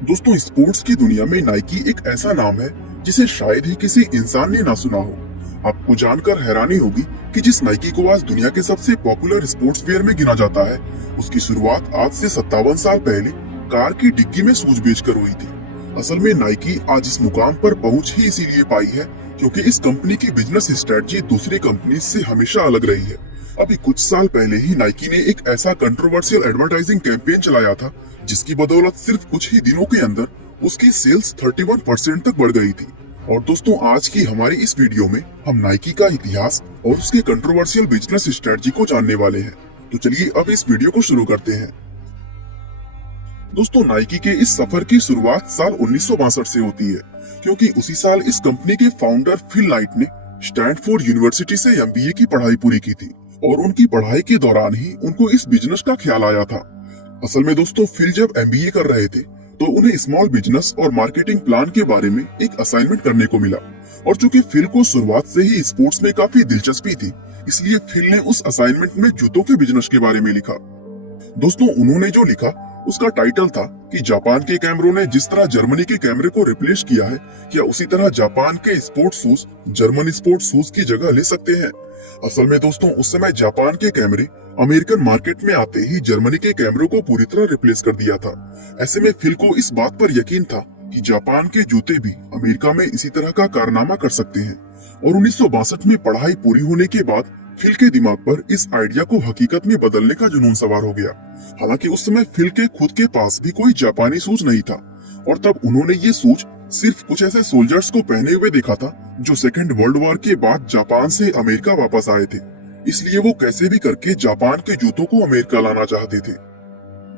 दोस्तों, स्पोर्ट्स की दुनिया में नाइकी एक ऐसा नाम है जिसे शायद ही किसी इंसान ने ना सुना हो। आपको जानकर हैरानी होगी कि जिस नाइकी को आज दुनिया के सबसे पॉपुलर स्पोर्ट्स वेयर में गिना जाता है, उसकी शुरुआत आज से 57 साल पहले कार की डिग्गी में शूज बेचकर हुई थी। असल में नाइकी आज इस मुकाम पर पहुंच ही इसीलिए पाई है क्योंकि इस कंपनी की बिजनेस स्ट्रेटजी दूसरी कंपनी से हमेशा अलग रही है। अभी कुछ साल पहले ही नाइकी ने एक ऐसा कंट्रोवर्शियल एडवर्टाइजिंग कैंपेन चलाया था जिसकी बदौलत सिर्फ कुछ ही दिनों के अंदर उसकी सेल्स 31% तक बढ़ गई थी। और दोस्तों, आज की हमारी इस वीडियो में हम नाइकी का इतिहास और उसके कंट्रोवर्शियल बिजनेस स्ट्रेटजी को जानने वाले हैं। तो चलिए अब इस वीडियो को शुरू करते हैं। दोस्तों, नाइकी के इस सफर की शुरुआत साल 1962 से होती है क्योंकि उसी साल इस कंपनी के फाउंडर फिल नाइट ने स्टैनफोर्ड यूनिवर्सिटी से एमबीए की पढ़ाई पूरी की थी और उनकी पढ़ाई के दौरान ही उनको इस बिजनेस का ख्याल आया था। असल में दोस्तों, फिल जब एमबीए कर रहे थे तो उन्हें स्मॉल बिजनेस और मार्केटिंग प्लान के बारे में एक असाइनमेंट करने को मिला और चूंकि फिल को शुरुआत से ही स्पोर्ट्स में काफी दिलचस्पी थी, इसलिए फिल ने उस असाइनमेंट में जूतों के बिजनेस के बारे में लिखा। दोस्तों, उन्होंने जो लिखा उसका टाइटल था कि जापान के कैमरों ने जिस तरह जर्मनी के कैमरे को रिप्लेस किया है, क्या उसी तरह जापान के sports shoes German sports shoes की जगह ले सकते हैं। असल में दोस्तों, उस समय जापान के कैमरे अमेरिकन मार्केट में आते ही जर्मनी के कैमरों को पूरी तरह रिप्लेस कर दिया था। ऐसे में फिल को इस बात पर यकीन था कि जापान के जूते भी अमेरिका में इसी तरह का कारनामा कर सकते हैं। और 1962 में पढ़ाई पूरी होने के बाद फिल के दिमाग पर इस आइडिया को हकीकत में बदलने का जुनून सवार हो गया। हालांकि उस समय फिल के खुद के पास भी कोई जापानी शूज नहीं था और तब उन्होंने ये शूज सिर्फ कुछ ऐसे सोल्जर्स को पहने हुए देखा था जो सेकेंड वर्ल्ड वॉर के बाद जापान से अमेरिका वापस आए थे। इसलिए वो कैसे भी करके जापान के जूतों को अमेरिका लाना चाहते थे।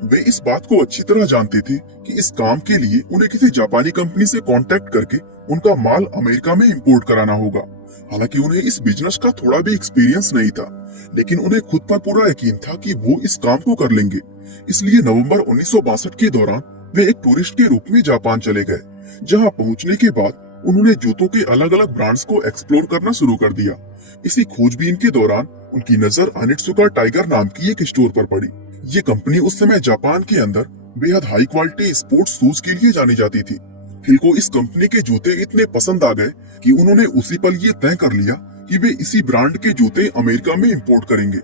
वे इस बात को अच्छी तरह जानते थे कि इस काम के लिए उन्हें किसी जापानी कंपनी से कांटेक्ट करके उनका माल अमेरिका में इंपोर्ट कराना होगा। हालांकि उन्हें इस बिजनेस का थोड़ा भी एक्सपीरियंस नहीं था, लेकिन उन्हें खुद पर पूरा यकीन था कि वो इस काम को कर लेंगे। इसलिए नवंबर 1962 के दौरान वे एक टूरिस्ट के रूप में जापान चले गए, जहां पहुंचने के बाद उन्होंने जूतों के अलग अलग ब्रांड्स को एक्सप्लोर करना शुरू कर दिया। इसी खोजबीन के दौरान उनकी नजर ओनित्सुका टाइगर नाम की एक स्टोर पर पड़ी। ये कंपनी उस समय जापान के अंदर बेहद हाई क्वालिटी स्पोर्ट्स शूज के लिए जानी जाती थी। फिल को इस कंपनी के जूते इतने पसंद आ गए कि उन्होंने उसी पल ये तय कर लिया कि वे इसी ब्रांड के जूते अमेरिका में इंपोर्ट करेंगे।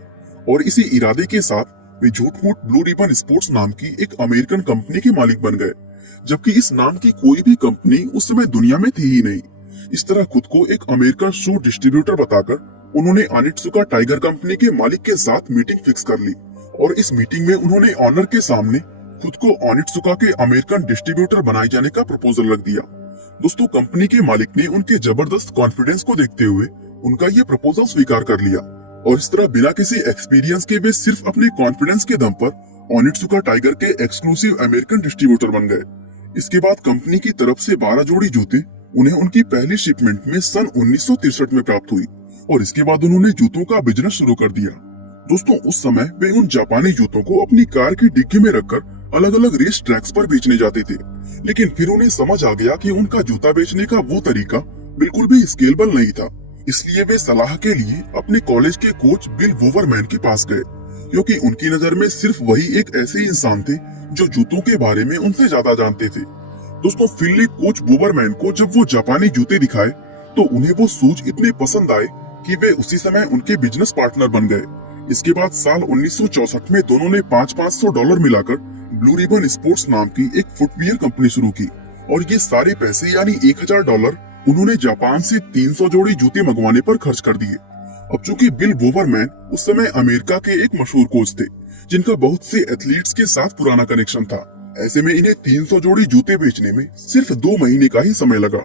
और इसी इरादे के साथ वे झूठ-मूठ ब्लू रिबन स्पोर्ट्स नाम की एक अमेरिकन कंपनी के मालिक बन गए, जबकि इस नाम की कोई भी कंपनी उस समय दुनिया में थी ही नहीं। इस तरह खुद को एक अमेरिकन शू डिस्ट्रीब्यूटर बताकर उन्होंने ओनित्सुका टाइगर कंपनी के मालिक के साथ मीटिंग फिक्स कर ली और इस मीटिंग में उन्होंने ऑनर के सामने खुद को ओनित्सुका के अमेरिकन डिस्ट्रीब्यूटर बनाए जाने का प्रपोजल रख दिया। दोस्तों, कंपनी के मालिक ने उनके जबरदस्त कॉन्फिडेंस को देखते हुए उनका ये प्रपोजल स्वीकार कर लिया और इस तरह बिना किसी एक्सपीरियंस के वे सिर्फ अपने कॉन्फिडेंस के दम पर ओनित्सुका टाइगर के एक्सक्लूसिव अमेरिकन डिस्ट्रीब्यूटर बन गए। इसके बाद कंपनी की तरफ से 12 जोड़ी जूते उन्हें उनकी पहली शिपमेंट में सन 1963 में प्राप्त हुई और इसके बाद उन्होंने जूतों का बिजनेस शुरू कर दिया। दोस्तों, उस समय वे उन जापानी जूतों को अपनी कार की डिग्गी में रखकर अलग अलग रेस ट्रैक्स पर बेचने जाते थे, लेकिन फिर उन्हें समझ आ गया कि उनका जूता बेचने का वो तरीका बिल्कुल भी स्केलेबल नहीं था। इसलिए वे सलाह के लिए अपने कॉलेज के कोच बिल वूवरमैन के पास गए, क्योंकि उनकी नजर में सिर्फ वही एक ऐसे इंसान थे जो जूतों के बारे में उनसे ज्यादा जानते थे। दोस्तों, फिल ने कोच वूवरमैन को जब वो जापानी जूते दिखाए तो उन्हें वो शूज इतने पसंद आए कि वे उसी समय उनके बिजनेस पार्टनर बन गए। इसके बाद साल 1964 में दोनों ने $500 मिलाकर ब्लू रिबन स्पोर्ट्स नाम की एक फुटवियर कंपनी शुरू की और ये सारे पैसे यानी $1000 उन्होंने जापान से 300 जोड़ी जूते मंगवाने पर खर्च कर दिए। अब चूंकि बिल वूवरमैन उस समय अमेरिका के एक मशहूर कोच थे जिनका बहुत से एथलीट्स के साथ पुराना कनेक्शन था, ऐसे में इन्हें 300 जोड़ी जूते बेचने में सिर्फ 2 महीने का ही समय लगा।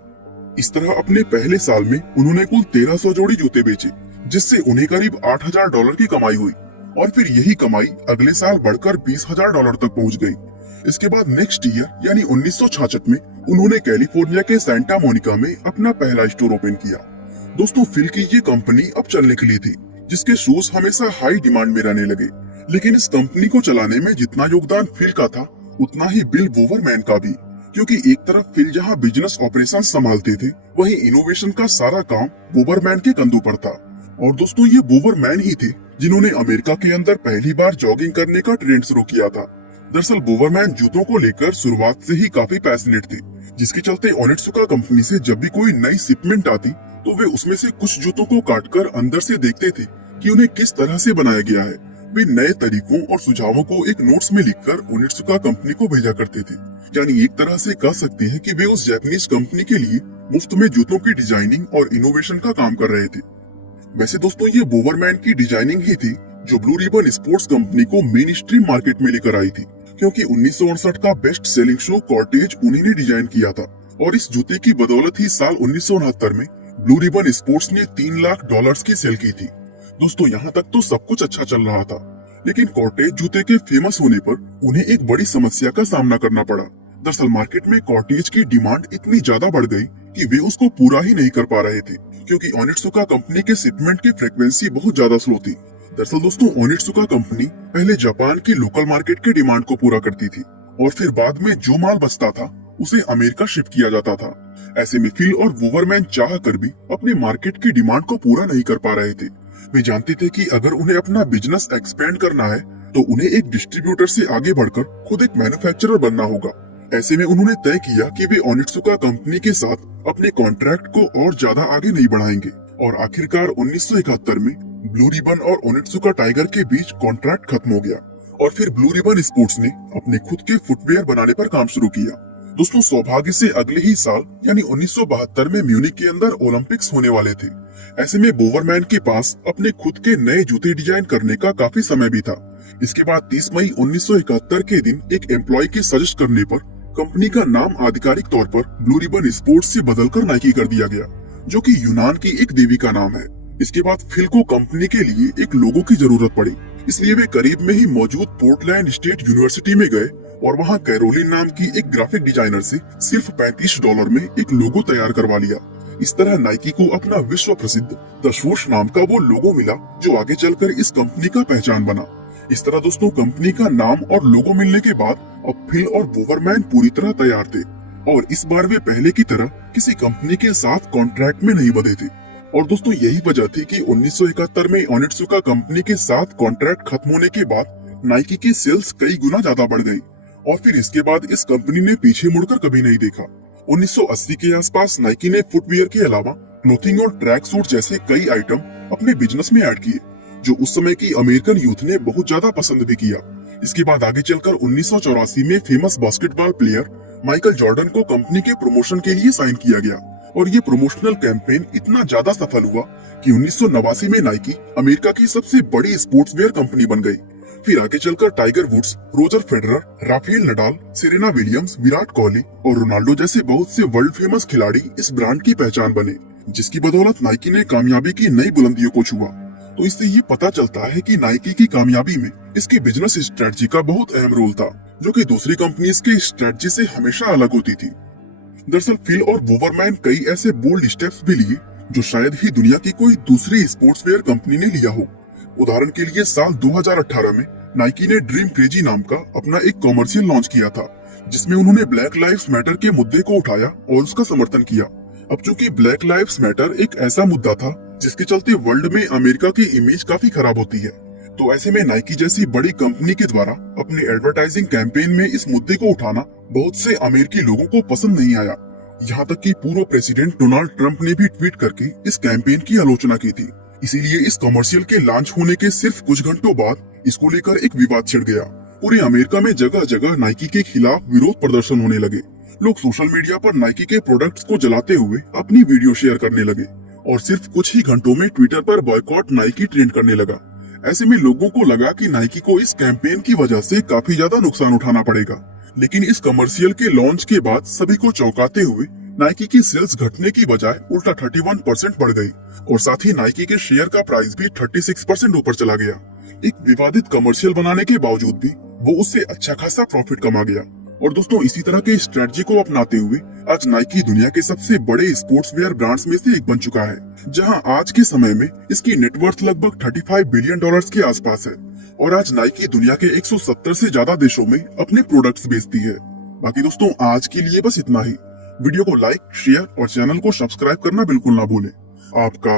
इस तरह अपने पहले साल में उन्होंने कुल 1300 जोड़ी जूते बेचे, जिससे उन्हें करीब $8000 की कमाई हुई और फिर यही कमाई अगले साल बढ़कर $20000 तक पहुंच गई। इसके बाद नेक्स्ट ईयर यानी 1966 में उन्होंने कैलिफोर्निया के सैंटा मोनिका में अपना पहला स्टोर ओपन किया। दोस्तों, फिल की ये कंपनी अब चलने के लिए थी, जिसके शूज हमेशा हाई डिमांड में रहने लगे, लेकिन इस कंपनी को चलाने में जितना योगदान फिल का था उतना ही बिल वूवरमैन का भी, क्योंकि एक तरफ फिल जहां बिजनेस ऑपरेशन संभालते थे, वहीं इनोवेशन का सारा काम वूवरमैन के कंधों पर था। और दोस्तों, ये वूवरमैन ही थे जिन्होंने अमेरिका के अंदर पहली बार जॉगिंग करने का ट्रेंड शुरू किया था। दरअसल बोवरमैन जूतों को लेकर शुरुआत से ही काफी पैशनेट थे, जिसके चलते ओनित्सुका कंपनी से जब भी कोई नई शिपमेंट आती तो वे उसमें से कुछ जूतों को काटकर अंदर से देखते थे कि उन्हें किस तरह से बनाया गया है। वे नए तरीकों और सुझावों को एक नोट्स में लिखकर ओनित्सुका कंपनी को भेजा करते थे। यानी एक तरह से कह सकते हैं कि वे उस जापानीज कंपनी के लिए मुफ्त में जूतों की डिजाइनिंग और इनोवेशन का काम कर रहे थे। वैसे दोस्तों, ये बोवरमैन की डिजाइनिंग ही थी जो ब्लू रिबन स्पोर्ट्स कंपनी को मेन स्ट्रीम मार्केट में लेकर आई थी, क्योंकि 1968 का बेस्ट सेलिंग शू कॉर्टेज उन्हीं ने डिजाइन किया था। और इस जूते की बदौलत ही साल 1969 में ब्लू रिबन स्पोर्ट्स ने $3 लाख की सेल की थी। दोस्तों, यहाँ तक तो सब कुछ अच्छा चल रहा था, लेकिन कॉर्टेज जूते के फेमस होने पर उन्हें एक बड़ी समस्या का सामना करना पड़ा। दरअसल मार्केट में कॉर्टेज की डिमांड इतनी ज्यादा बढ़ गई कि वे उसको पूरा ही नहीं कर पा रहे थे, क्योंकि ओनित्सुका कंपनी के शिपमेंट की फ्रीक्वेंसी बहुत ज्यादा स्लो थी। दरअसल दोस्तों, ओनित्सुका कंपनी पहले जापान की लोकल मार्केट की डिमांड को पूरा करती थी और फिर बाद में जो माल बचता था उसे अमेरिका शिप किया जाता था। ऐसे में फिल और वोवरमैन चाह कर भी अपने मार्केट की डिमांड को पूरा नहीं कर पा रहे थे। वे जानते थे कि अगर उन्हें अपना बिजनेस एक्सपेंड करना है तो उन्हें एक डिस्ट्रीब्यूटर से आगे बढ़कर खुद एक मैन्युफैक्चरर बनना होगा। ऐसे में उन्होंने तय किया कि वे ओनित्सुका कंपनी के साथ अपने कॉन्ट्रैक्ट को और ज्यादा आगे नहीं बढ़ाएंगे और आखिरकार 1971 में ब्लू रिबन और ओनित्सुका टाइगर के बीच कॉन्ट्रैक्ट खत्म हो गया और फिर ब्लू रिबन स्पोर्ट्स ने अपने खुद के फुटवेयर बनाने पर काम शुरू किया। दोस्तों, सौभाग्य से अगले ही साल यानी 1972 में म्यूनिक के अंदर ओलंपिक्स होने वाले थे। ऐसे में बोवरमैन के पास अपने खुद के नए जूते डिजाइन करने का काफी समय भी था। इसके बाद 30 मई 1971 के दिन एक एम्प्लॉय के सजेस्ट करने पर कंपनी का नाम आधिकारिक तौर पर ब्लू रिबन स्पोर्ट्स से बदलकर नाइकी कर दिया गया, जो कि यूनान की एक देवी का नाम है। इसके बाद फिल को कंपनी के लिए एक लोगो की जरूरत पड़ी, इसलिए वे करीब में ही मौजूद पोर्टलैंड स्टेट यूनिवर्सिटी में गए और वहां कैरोलिन नाम की एक ग्राफिक डिजाइनर से सिर्फ $35 में एक लोगो तैयार करवा लिया। इस तरह नाइकी को अपना विश्व प्रसिद्ध द स्वूश नाम का वो लोगो मिला जो आगे चलकर इस कंपनी का पहचान बना। इस तरह दोस्तों, कंपनी का नाम और लोगो मिलने के बाद अब फिल और बोवरमैन पूरी तरह तैयार थे और इस बार वे पहले की तरह किसी कंपनी के साथ कॉन्ट्रैक्ट में नहीं बंधे थे। और दोस्तों, यही वजह थी कि 1971 में ओनित्सुका कंपनी के साथ कॉन्ट्रैक्ट खत्म होने के बाद नाइकी की सेल्स कई गुना ज्यादा बढ़ गई और फिर इसके बाद इस कंपनी ने पीछे मुड़कर कभी नहीं देखा। 1980 के आसपास नाइकी ने फुटवियर के अलावा क्लोथिंग और ट्रैक सूट जैसे कई आइटम अपने बिजनेस में ऐड किए, जो उस समय की अमेरिकन यूथ ने बहुत ज्यादा पसंद भी किया। इसके बाद आगे चलकर 1984 में famous basketball player Michael Jordan को कंपनी के प्रमोशन के लिए साइन किया गया और ये प्रमोशनल कैंपेन इतना ज्यादा सफल हुआ कि 1989 में नाइकी अमेरिका की सबसे बड़ी स्पोर्ट्सवेयर कंपनी बन गई। फिर आगे चलकर Tiger Woods, Roger Federer, Rafael Nadal, Serena Williams, Virat Kohli और रोनाल्डो जैसे बहुत से वर्ल्ड फेमस खिलाड़ी इस ब्रांड की पहचान बने, जिसकी बदौलत नाइकी ने कामयाबी की नई बुलंदियों को छुआ। तो इससे ये पता चलता है कि नाइकी की कामयाबी में इसकी बिजनेस स्ट्रेटजी का बहुत अहम रोल था, जो कि दूसरी कंपनीज के स्ट्रेटजी से हमेशा अलग होती थी। दरअसल फिल और वोवरमैन कई ऐसे बोल्ड स्टेप्स भी लिए जो शायद ही दुनिया की कोई दूसरी स्पोर्ट्सवेयर कंपनी ने लिया हो। उदाहरण के लिए साल 2018 में नाइकी ने ड्रीम क्रेजी नाम का अपना एक कॉमर्शियल लॉन्च किया था, जिसमें उन्होंने ब्लैक लाइव्स मैटर के मुद्दे को उठाया और उसका समर्थन किया। अब चूंकि ब्लैक लाइव्स मैटर एक ऐसा मुद्दा था जिसके चलते वर्ल्ड में अमेरिका की इमेज काफी खराब होती है, तो ऐसे में नाइकी जैसी बड़ी कंपनी के द्वारा अपने एडवर्टाइजिंग कैंपेन में इस मुद्दे को उठाना बहुत से अमेरिकी लोगों को पसंद नहीं आया। यहाँ तक कि पूर्व प्रेसिडेंट डोनाल्ड ट्रंप ने भी ट्वीट करके इस कैंपेन की आलोचना की थी। इसीलिए इस कमर्शियल के लॉन्च होने के सिर्फ कुछ घंटों बाद इसको लेकर एक विवाद छिड़ गया। पूरे अमेरिका में जगह जगह नाइकी के खिलाफ विरोध प्रदर्शन होने लगे। लोग सोशल मीडिया पर नाइकी के प्रोडक्ट्स को जलाते हुए अपनी वीडियो शेयर करने लगे और सिर्फ कुछ ही घंटों में ट्विटर पर बॉयकॉट नाइकी ट्रेंड करने लगा। ऐसे में लोगों को लगा कि नाइकी को इस कैंपेन की वजह से काफी ज्यादा नुकसान उठाना पड़ेगा, लेकिन इस कमर्शियल के लॉन्च के बाद सभी को चौंकाते हुए नाइकी की सेल्स घटने की बजाय उल्टा 31% बढ़ गई और साथ ही नाइकी के शेयर का प्राइस भी 36% ऊपर चला गया। एक विवादित कमर्शियल बनाने के बावजूद भी वो उससे अच्छा खासा प्रॉफिट कमा गया। और दोस्तों, इसी तरह के स्ट्रेटजी को अपनाते हुए आज नाइकी दुनिया के सबसे बड़े स्पोर्ट्सवेयर ब्रांड्स में से एक बन चुका है, जहां आज के समय में इसकी नेटवर्थ लगभग $35 बिलियन के आसपास है और आज नाइकी दुनिया के 170 से ज्यादा देशों में अपने प्रोडक्ट्स बेचती है। बाकी दोस्तों, आज के लिए बस इतना ही। वीडियो को लाइक, शेयर और चैनल को सब्सक्राइब करना बिल्कुल ना भूलें। आपका